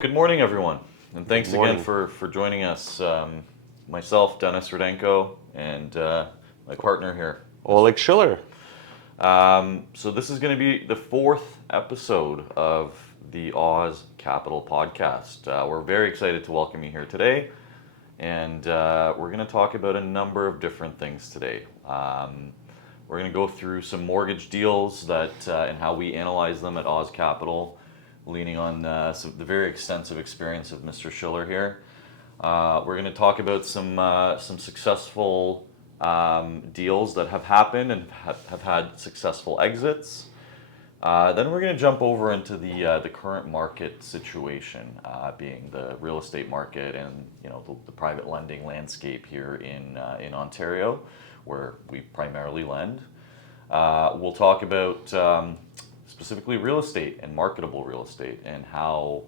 Good morning, everyone, and thanks Good morning. again for joining us. Myself, Denis Rudenko, and my partner here. Oleg Shiller. So this is going to be the fourth episode of the Oz Capital podcast. We're very excited to welcome you here today, and we're going to talk about a number of different things today. We're going to go through some mortgage deals and how we analyze them at Oz Capital, leaning on the very extensive experience of Mr. Shiller here. We're going to talk about some successful deals that have happened and have had successful exits. Then we're going to jump over into the current market situation, being the real estate market and the private lending landscape here in Ontario, where we primarily lend. We'll talk about specifically real estate and marketable real estate and how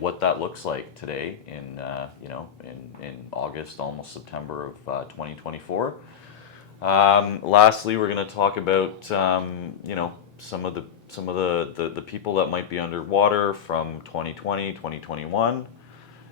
what that looks like today in August, almost September of 2024. Lastly, we're going to talk about some of the people that might be underwater from 2020, 2021,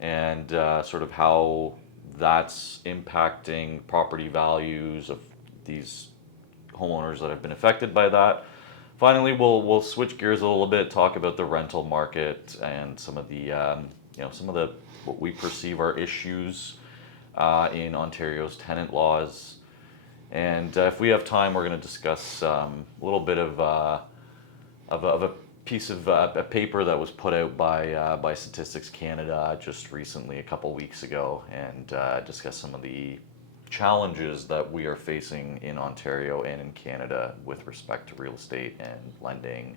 and sort of how that's impacting property values of these homeowners that have been affected by that. Finally, we'll switch gears a little bit, talk about the rental market and some of the what we perceive are issues in Ontario's tenant laws. And if we have time, we're going to discuss a little bit of a piece of a paper that was put out by Statistics Canada just recently, a couple weeks ago, and discuss some of the challenges that we are facing in Ontario and in Canada with respect to real estate and lending,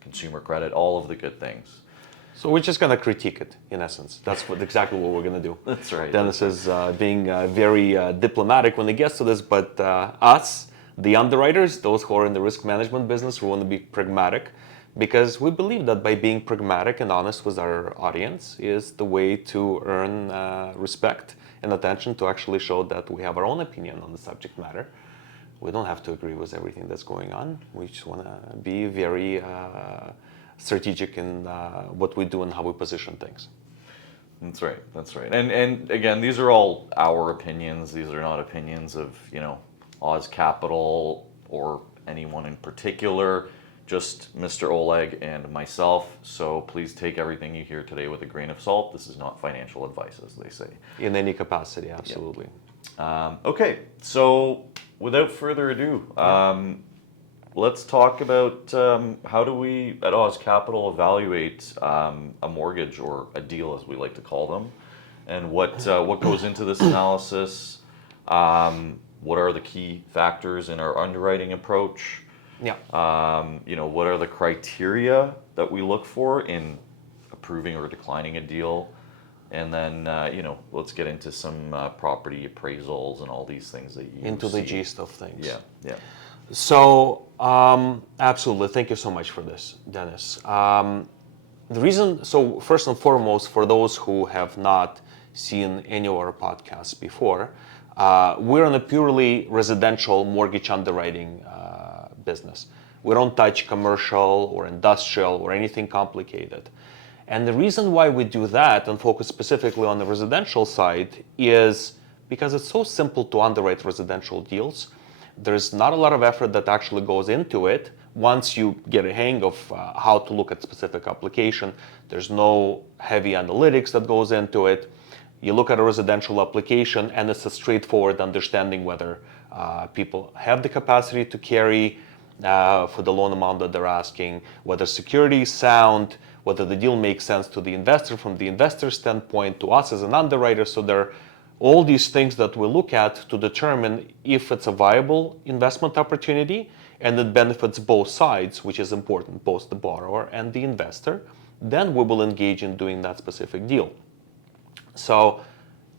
consumer credit, all of the good things. So we're just going to critique it, in essence. That's exactly what we're going to do. That's right. Dennis is being very diplomatic when he gets to this, but us, the underwriters, those who are in the risk management business, we want to be pragmatic, because we believe that by being pragmatic and honest with our audience is the way to earn respect and attention, to actually show that we have our own opinion on the subject matter. We don't have to agree with everything that's going on. We just want to be very strategic in what we do and how we position things. That's right. That's right. And again, these are all our opinions. These are not opinions of Oz Capital or anyone in particular. Just Mr. Oleg and myself. So please take everything you hear today with a grain of salt. This is not financial advice, as they say. In any capacity, absolutely. Yep. Okay, so without further ado, let's talk about how do we at Oz Capital evaluate a mortgage, or a deal as we like to call them, and what goes into this analysis. What are the key factors in our underwriting approach? Yeah. What are the criteria that we look for in approving or declining a deal? And then, let's get into some property appraisals and all these things that you Into the see. gist of things. Yeah. So, absolutely. Thank you so much for this, Dennis. The reason, so first and foremost, for those who have not seen any of our podcasts before, we're in a purely residential mortgage underwriting business. We don't touch commercial or industrial or anything complicated. And the reason why we do that and focus specifically on the residential side is because it's so simple to underwrite residential deals. There's not a lot of effort that actually goes into it. Once you get a hang of how to look at specific application, there's no heavy analytics that goes into it. You look at a residential application and it's a straightforward understanding whether people have the capacity to carry for the loan amount that they're asking, whether security is sound, whether the deal makes sense to the investor from the investor standpoint, to us as an underwriter. So there are all these things that we look at to determine if it's a viable investment opportunity and it benefits both sides, which is important, both the borrower and the investor. Then we will engage in doing that specific deal. So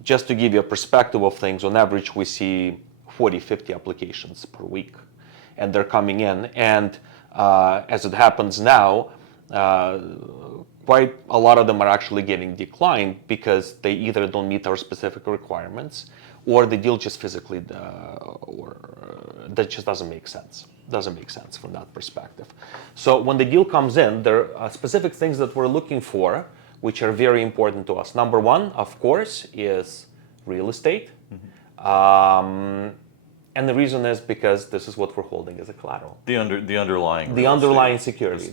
just to give you a perspective of things, on average we see 40, 50 applications per week. And they're coming in, and as it happens now, quite a lot of them are actually getting declined because they either don't meet our specific requirements, or the deal just physically, or that just doesn't make sense. doesn't make sense from that perspective. So when the deal comes in, there are specific things that we're looking for, which are very important to us. Number one, of course, is real estate. And the reason is because this is what we're holding as a collateral. The underlying The real underlying estate, security.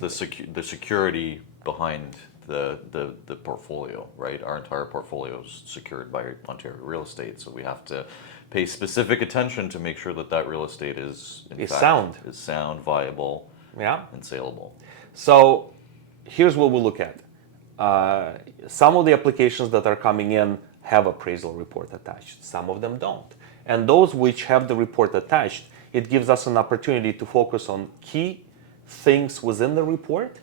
the security behind the portfolio, right? Our entire portfolio is secured by Ontario real estate, so we have to pay specific attention to make sure that that real estate is in fact, sound, viable, and saleable. So here's what we'll look at. Some of the applications that are coming in have appraisal report attached. Some of them don't. And those which have the report attached, it gives us an opportunity to focus on key things within the report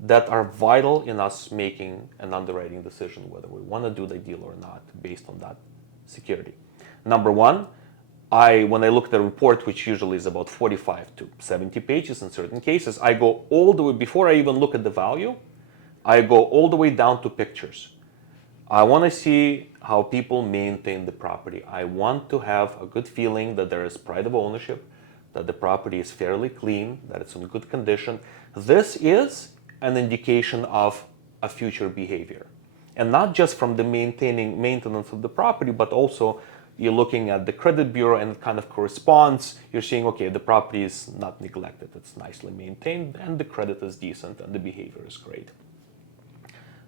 that are vital in us making an underwriting decision whether we want to do the deal or not based on that security. Number one, when I look at the report, which usually is about 45 to 70 pages in certain cases, I go all the way, before I even look at the value, I go all the way down to pictures. I want to see how people maintain the property. I want to have a good feeling that there is pride of ownership, that the property is fairly clean, that it's in good condition. This is an indication of a future behavior. And not just from the maintenance of the property, but also you're looking at the credit bureau and it kind of corresponds. You're seeing, okay, the property is not neglected, it's nicely maintained, and the credit is decent, and the behavior is great.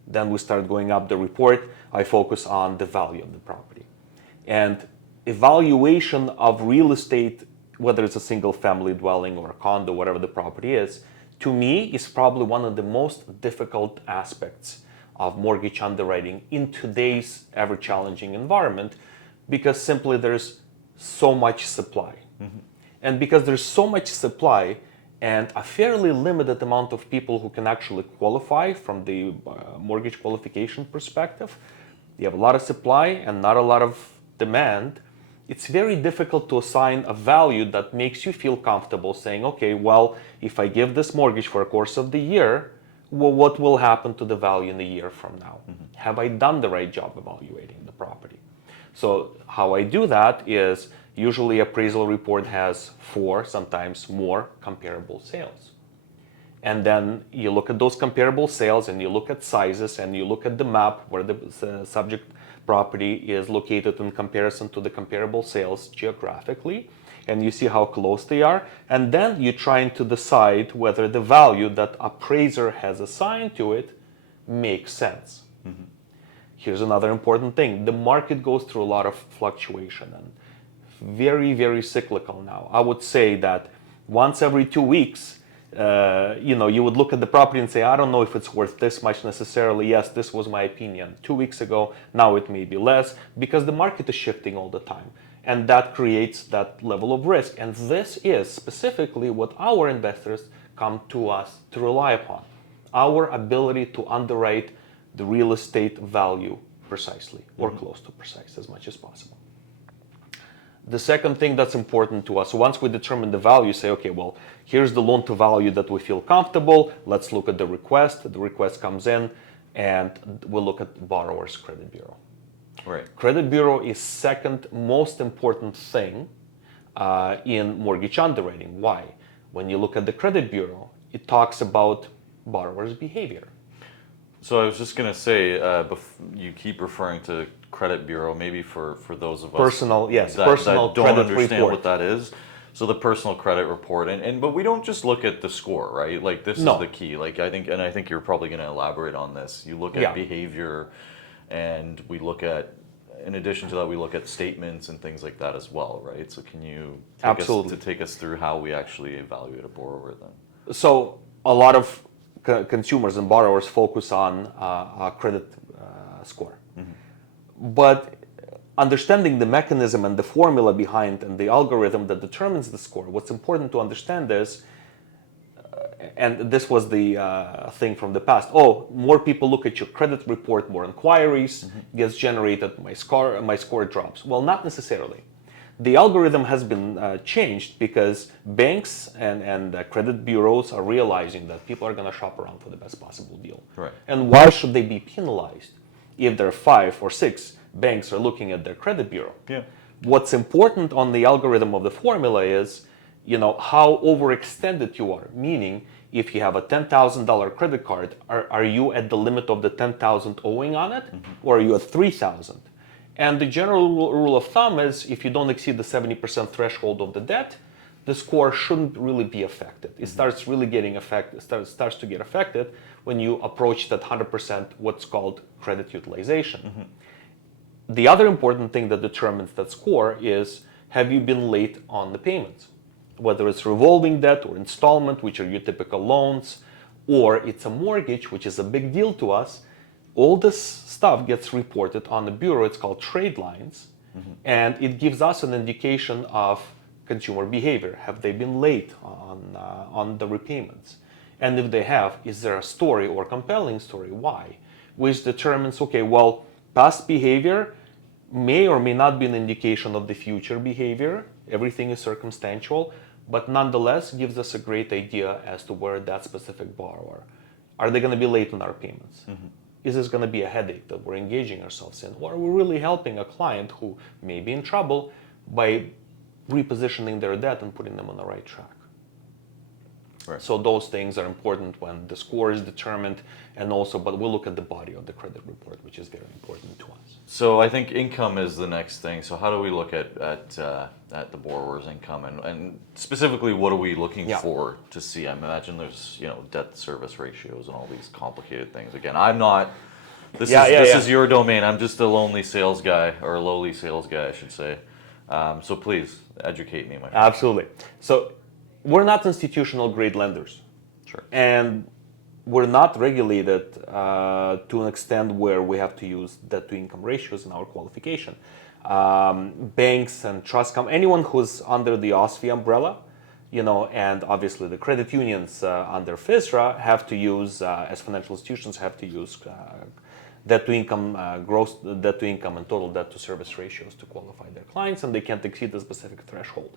Then we start going up the report. I focus on the value of the property. And evaluation of real estate, whether it's a single family dwelling or a condo, whatever the property is, to me is probably one of the most difficult aspects of mortgage underwriting in today's ever challenging environment, because simply there's so much supply. And because there's so much supply, and a fairly limited amount of people who can actually qualify from the mortgage qualification perspective, you have a lot of supply and not a lot of demand, it's very difficult to assign a value that makes you feel comfortable saying, okay, well, if I give this mortgage for a course of the year, well, what will happen to the value in a year from now? Have I done the right job evaluating the property? So how I do that is, usually appraisal report has 4, sometimes more, comparable sales. And then you look at those comparable sales and you look at sizes and you look at the map where the subject property is located in comparison to the comparable sales geographically, and you see how close they are. And then you're trying to decide whether the value that appraiser has assigned to it makes sense. Here's another important thing. The market goes through a lot of fluctuation and very, very cyclical now. I would say that once every 2 weeks, you would look at the property and say, I don't know if it's worth this much necessarily. Yes, this was my opinion 2 weeks ago. Now it may be less, because the market is shifting all the time. And that creates that level of risk. And this is specifically what our investors come to us to rely upon. Our ability to underwrite the real estate value precisely, or close to precise as much as possible. The second thing that's important to us, once we determine the value, say, okay, well, here's the loan to value that we feel comfortable. Let's look at the request. The request comes in, and we'll look at borrower's credit bureau. Right. Credit bureau is second most important thing in mortgage underwriting. Why? When you look at the credit bureau, it talks about borrower's behavior. So I was just going to say, you keep referring to credit bureau, maybe for those of us personal that don't credit understand report. what that is. So the personal credit report, but we don't just look at the score, right? Like this is the key. Like I think you're probably going to elaborate on this. You look at behavior, and we look at, in addition to that, we look at statements and things like that as well, right? So can you take us through how we actually evaluate a borrower then? So a lot of consumers and borrowers focus on a credit score. But understanding the mechanism and the formula behind and the algorithm that determines the score, what's important to understand is, and this was the thing from the past, more people look at your credit report, more inquiries gets generated, my score drops. Well, not necessarily. The algorithm has been changed because banks and credit bureaus are realizing that people are going to shop around for the best possible deal. Right. And why should they be penalized if there are 5 or 6 banks are looking at their credit bureau? Yeah. What's important on the algorithm of the formula is how overextended you are. Meaning, if you have a $10,000 credit card, are you at the limit of the 10,000 owing on it, or are you at 3,000? And the general rule of thumb is if you don't exceed the 70% threshold of the debt, the score shouldn't really be affected. It starts really getting affected, starts to get affected when you approach that 100% what's called credit utilization. The other important thing that determines that score is, have you been late on the payments? Whether it's revolving debt or installment, which are your typical loans, or it's a mortgage, which is a big deal to us, all this stuff gets reported on the bureau. It's called trade lines, and it gives us an indication of consumer behavior. Have they been late on the repayments? And if they have, is there a story or compelling story? Why? Which determines, okay, well, past behavior may or may not be an indication of the future behavior. Everything is circumstantial, but nonetheless gives us a great idea as to where that specific borrower. Are they going to be late on our payments? Is this going to be a headache that we're engaging ourselves in? Or are we really helping a client who may be in trouble by repositioning their debt and putting them on the right track? Right. So those things are important when the score is determined, and also, but we'll look at the body of the credit report, which is very important to us. So I think income is the next thing. So how do we look at the borrower's income, and specifically, what are we looking for to see? I imagine there's debt service ratios and all these complicated things. Again, I'm not. This is your domain. I'm just a lonely sales guy, or a lowly sales guy, I should say. So please educate me, my friend. Absolutely. So we're not institutional grade lenders. Sure. And we're not regulated to an extent where we have to use debt to income ratios in our qualification. Banks and trust companies, anyone who's under the OSFI umbrella, and obviously the credit unions under FISRA have to use, as financial institutions, have to use debt to income, gross debt to income, and total debt to service ratios to qualify their clients, and they can't exceed a specific threshold.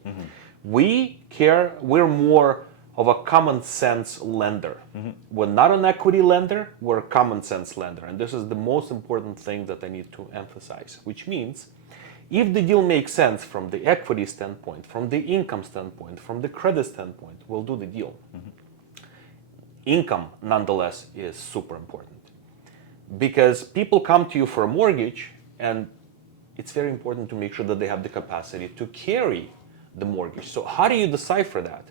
We're more of a common sense lender. We're not an equity lender, we're a common sense lender. And this is the most important thing that I need to emphasize, which means if the deal makes sense from the equity standpoint, from the income standpoint, from the credit standpoint, we'll do the deal. Income, nonetheless, is super important. Because people come to you for a mortgage, and it's very important to make sure that they have the capacity to carry the mortgage. So how do you decipher that?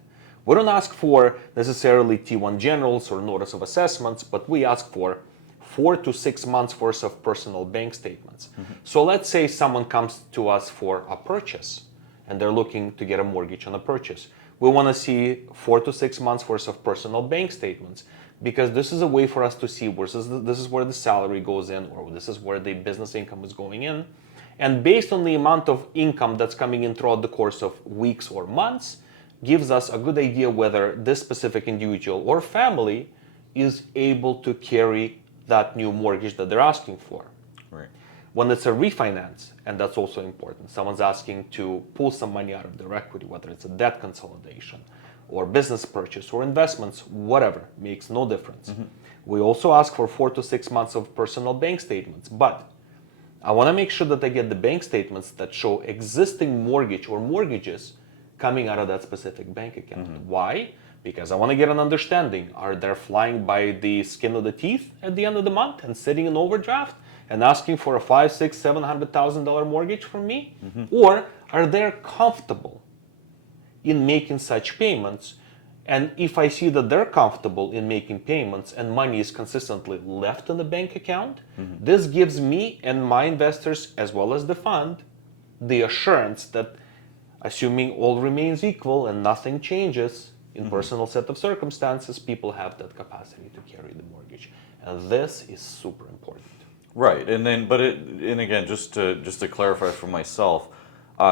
We don't ask for necessarily T1 generals or notice of assessments, but we ask for 4 to 6 months worth of personal bank statements. So let's say someone comes to us for a purchase and they're looking to get a mortgage on a purchase. We want to see 4 to 6 months worth of personal bank statements, because this is a way for us to see this is where the salary goes in, or this is where the business income is going in. And based on the amount of income that's coming in throughout the course of weeks or months, gives us a good idea whether this specific individual or family is able to carry that new mortgage that they're asking for. Right. When it's a refinance, and that's also important, someone's asking to pull some money out of their equity, whether it's a debt consolidation or business purchase or investments, whatever, makes no difference. We also ask for 4 to 6 months of personal bank statements, but I want to make sure that I get the bank statements that show existing mortgage or mortgages coming out of that specific bank account. Why? Because I want to get an understanding. Are they flying by the skin of the teeth at the end of the month and sitting in overdraft and asking for a $500,000, $600,000, $700,000 mortgage from me? Or are they comfortable in making such payments? And if I see that they're comfortable in making payments and money is consistently left in the bank account, this gives me and my investors, as well as the fund, the assurance that, assuming all remains equal and nothing changes in personal set of circumstances, people have that capacity to carry the mortgage. And this is super important. Right, and then, and again, just to clarify for myself,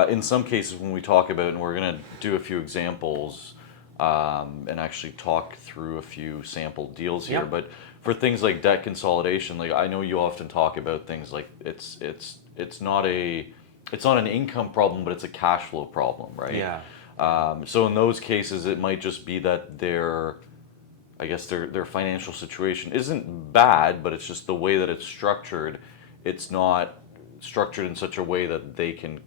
in some cases when we talk about, and we're going to do a few examples and actually talk through a few sample deals here, but for things like debt consolidation, like I know you often talk about things like it's not an income problem, but it's a cash flow problem, right? Yeah. So in those cases, it might just be that their financial situation isn't bad, but it's just the way that it's structured. It's not structured in such a way that they can,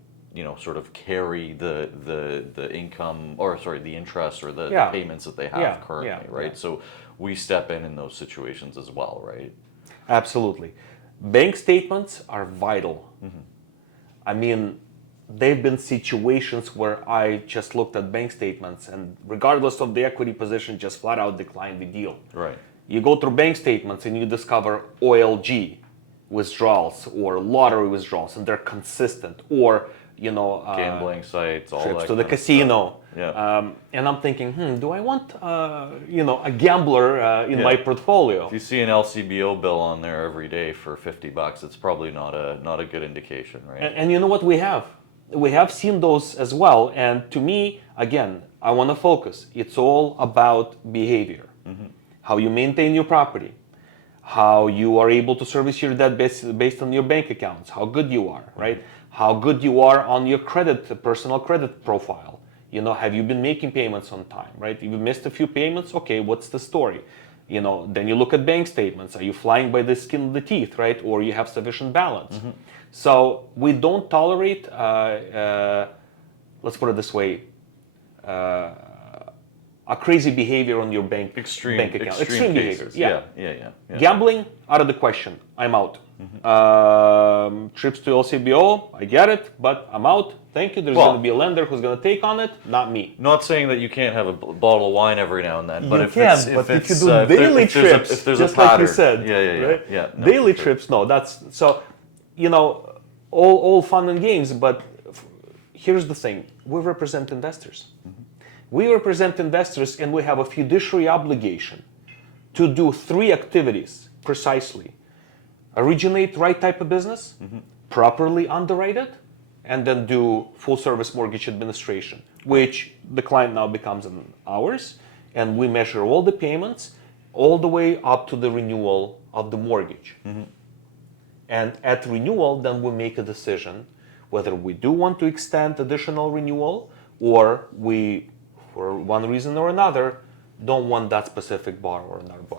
sort of carry the income, or sorry, the interest or the Yeah. payments that they have Yeah, currently, yeah, right? yeah. So we step in those situations as well, right? Absolutely. Bank statements are vital. I mean, there've been situations where I just looked at bank statements and regardless of the equity position, just flat out declined the deal. Right. You go through bank statements and you discover OLG withdrawals or lottery withdrawals and they're consistent, or Gambling sites, all trips that to the kind of casino. stuff. Yeah. And I'm thinking, do I want a gambler in my portfolio? If you see an LCBO bill on there every day for $50, it's probably not a good indication, right? And you know what we have? We have seen those as well. And to me, again, I want to focus. It's all about behavior. How you maintain your property, how you are able to service your debt based on your bank accounts, how good you are, right? How good you are on your personal credit profile. Have you been making payments on time, right? If you missed a few payments, okay, what's the story? Then you look at bank statements. Are you flying by the skin of the teeth, right? Or you have sufficient balance. So we don't tolerate, let's put it this way, a crazy behavior on your bank account. Extreme behavior. cases. Yeah. Yeah. Gambling, out of the question. I'm out. Trips to LCBO, I get it, but I'm out. Thank you. There's going to be a lender who's going to take on it, not me. Not saying that you can't have a bottle of wine every now and then, but if you do daily trips, if there's just a pattern, like you said, right? yeah. No, Daily for sure. trips, no. That's so, all fun and games. But here's the thing: we represent investors. We represent investors, and we have a fiduciary obligation to do 3 activities precisely: originate right type of business, properly underwrite it, and then do full service mortgage administration, which the client now becomes ours, and we measure all the payments all the way up to the renewal of the mortgage. And at renewal, then we make a decision whether we do want to extend additional renewal, or we, for one reason or another, don't want that specific borrower in our book.